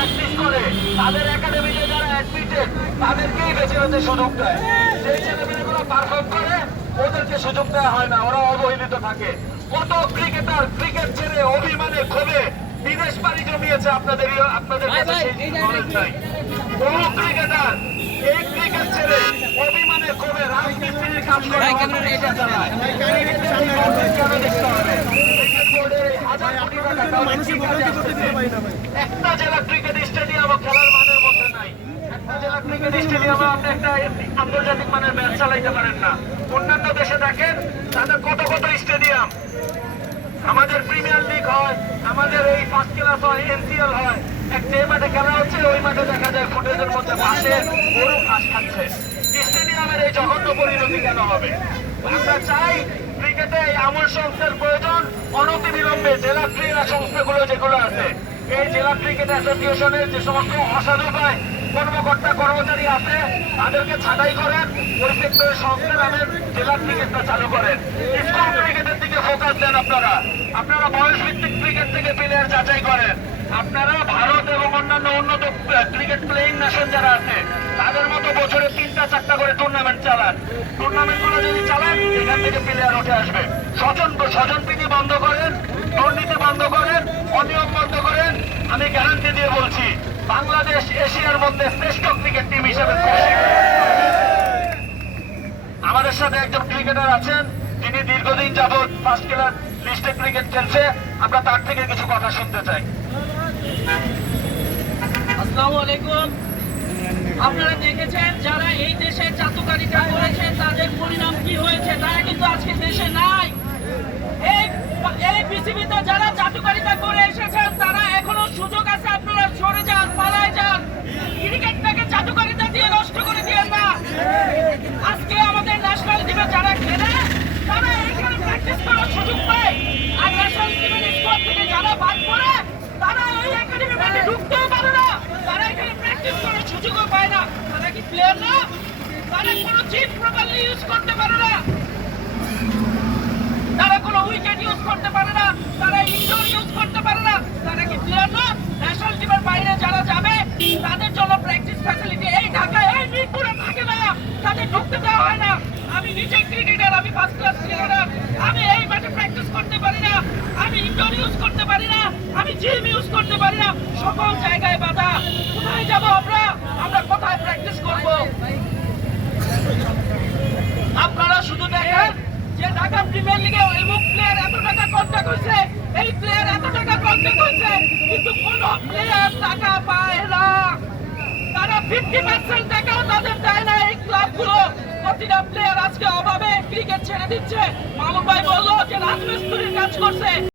Practice করে তাদের একাডেমিতে যারা অ্যাডমিটেড তাদেরকেই বেছে নিতে সুযোগ দেয়। সেই ছেলেমেয়েগুলো পারফর্ম করে ওদেরকে সুযোগ দেওয়া হয় না, ওরা অবহেলিত থাকে। কত ক্রিকেটার ক্রিকেট ছেড়ে অভিমানে ক্ষোভে বিদেশ পাড়ি জমিয়েছে আপনাদের কাছে সেই নলেজ নাই। বহু ক্রিকেটার এই ক্রিকেট ছেড়ে অভিমানে ক্ষোভে রাজমিস্ত্রির কাজ করে কেন দেখতে হবে? একটা জেলা ক্রিকেট স্টেডিয়াম খেলার মানের মধ্যে নাই। একটা জেলা ক্রিকেট স্টেডিয়ামে আপনি একটা আন্তর্জাতিক মানের ম্যাচ চালাইতে পারেন না। অন্যান্য দেশে দেখেন তাদের কত কত স্টেডিয়াম। আমাদের প্রিমিয়ার লিগ হয়, আমাদের এই ফার্স্ট ক্লাস হয়, এনসিএল হয়, একটা মাঠে খেলা হচ্ছে, ওই মাঠে দেখা যায় ফুটেজের মধ্যে পাশে গরু ঘাস খাচ্ছে। স্টেডিয়ামের এই জঘন্য পরিণতি কেন হবে? আমরা চাই ক্রিকেটে এই আমূল সংস্কার প্রয়োজন। অনতিবিলম্বে জেলা ক্রীড়া সংস্থাগুলো যেগুলো আছে, এই জেলা ক্রিকেট অ্যাসোসিয়েশনের যে সমস্ত অসাধুকায় কর্মকর্তা কর্মচারী আছে তাদেরকে ছাঁটাই করেন, ওই সেক্টরের সংস্কার আনেন, জেলা ক্রিকেটটা চালু করেন। স্কুল ক্রিকেটের দিকে ফোকাস দেন। আপনারা বয়স ভিত্তিক ক্রিকেট থেকে প্লেয়ার যাচাই করেন। আপনারা ভারত এবং অন্যান্য উন্নত ক্রিকেট প্লেয়িং নেশন যারা আছে তাদের মতো বছরে 3টা-4টা করে টুর্নামেন্ট চালান। টুর্নামেন্টগুলো যদি চালান এখান থেকে প্লেয়ার উঠে আসবে। স্বজনপ্রীতি বন্ধ করেন, দুর্নীতি বন্ধ করেন, অনিয়ম বন্ধ করেন। আমি গ্যারান্টি দিয়ে বলছি বাংলাদেশ এশিয়ার মধ্যে শ্রেষ্ঠ ক্রিকেট টিম হিসেবে আমাদের সাথে একজন ক্রিকেটার আছেন যিনি দীর্ঘদিন যাবৎ ফার্স্ট ক্লাস লিস্টে ক্রিকেট খেলছে। আমরা তার থেকে কিছু কথা শুনতে চাই। আসসালামু আলাইকুম। আপনারা দেখেছেন যারা এই দেশে চাতুকারিতা করেছে তাদের পরিণাম কি হয়েছে। তারা কিন্তু আজকে দেশে নাই। এই পৃথিবীতে যারা চাতুকারিতা করে এসেছেন তারা এখনো সুযোগ আছে। আপনারা সরে যান, পালায় যান। ক্রিকেটটাকে চাতুকারিতা দিয়ে নষ্ট করে দিয়ে না। আজকে আমাদের ন্যাশনাল টিমে যারা খেলে তারা এখানে প্র্যাকটিস করার সুযোগ পায়, আর ন্যাশনাল টিমের স্কোয়াড থেকে যারা বাদ পড়ে তারা এই একাডেমি মাঠে ঢুকতেও পারে না। তারা এখানে প্র্যাকটিস করার সুযোগও পায় না। তারা কি প্লেয়ার না? তারা কোনো চিপ প্রপারলি ইউজ করতে পারে না, তারা কোনো উইকেট ইউজ করতে পারে না, তারা ইনডোর ইউজ করতে পারে না। তারা কি প্লেয়ার না? ন্যাশনাল টিমের বাইরে যারা যাবে তাদের জন্য প্র্যাকটিস ফ্যাসিলিটি এই ঢাকায় এই মিরপুরে থাকে না, তাদের ঢুকতে দেওয়া হয় না। আমি নিজে ক্রিকেটার, আমি ফার্স্ট ক্লাস ক্রিকেটার। আমি এই মাঠে প্র্যাকটিস করতে পারি না, আমি ইনডোর ইউজ করতে পারি না, আমি জিম ইউজ করতে পারি না। সকল জায়গায় বাধা। কোথায় যাব আমরা? আমরা কোথায় প্র্যাকটিস করব? আপনারা শুধু দেখেন যে ঢাকা প্রিমিয়ার লিগে অমুক প্লেয়ার এত টাকা কন্ট্রাক্ট হয়েছে, এই প্লেয়ার এত টাকা কন্ট্রাক্ট হয়েছে, কিন্তু কোন প্লেয়ার টাকা পায় না। তারা 50% টাকাও তাদের দেয় না। এই ক্লাবগুলো প্রতিটা প্লেয়ার আজকে অভাবে ক্রিকেট ছেড়ে দিচ্ছে। মামুন ভাই বললো যে রাজমিস্ত্রির কাজ করছে।